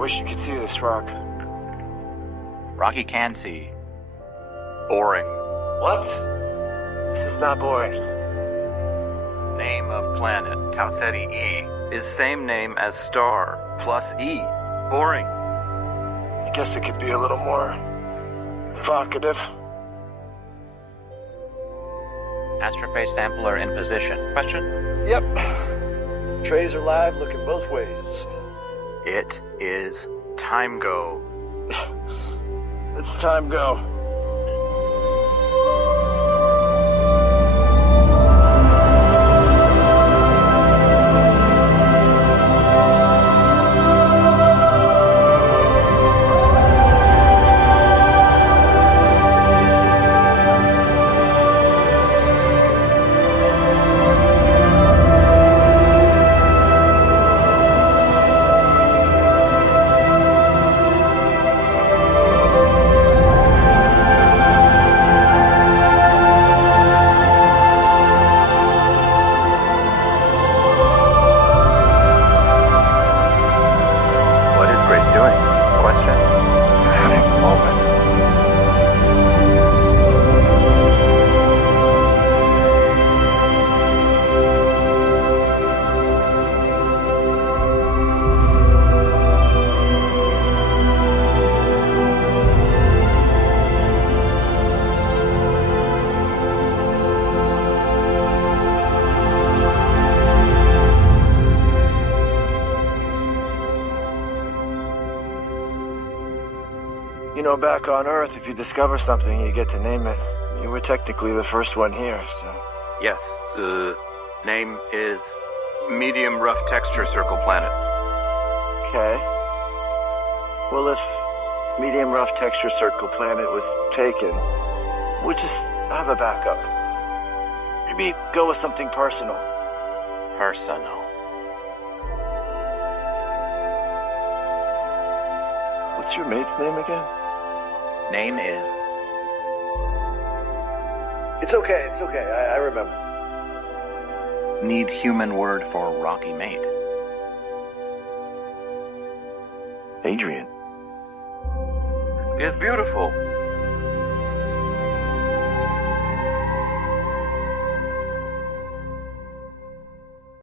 Wish you could see this rock. Rocky can see. Boring. What? This is not boring. Name of planet, Tau Ceti E, is same name as star, plus E. Boring. I guess it could be a little more evocative. Astrophase sampler in position. Question? Yep. Trays are live, looking both ways. It is time go. It's time go. You know, back on Earth, if you discover something, you get to name it. You were technically the first one here, so... Yes, the name is Medium Rough Texture Circle Planet. Okay. Well, if Medium Rough Texture Circle Planet was taken, we'll just have a backup. Maybe go with something personal. Personal. What's your mate's name again? Name is... It's okay, I remember. Need human word for rocky mate. Adrian. Is beautiful.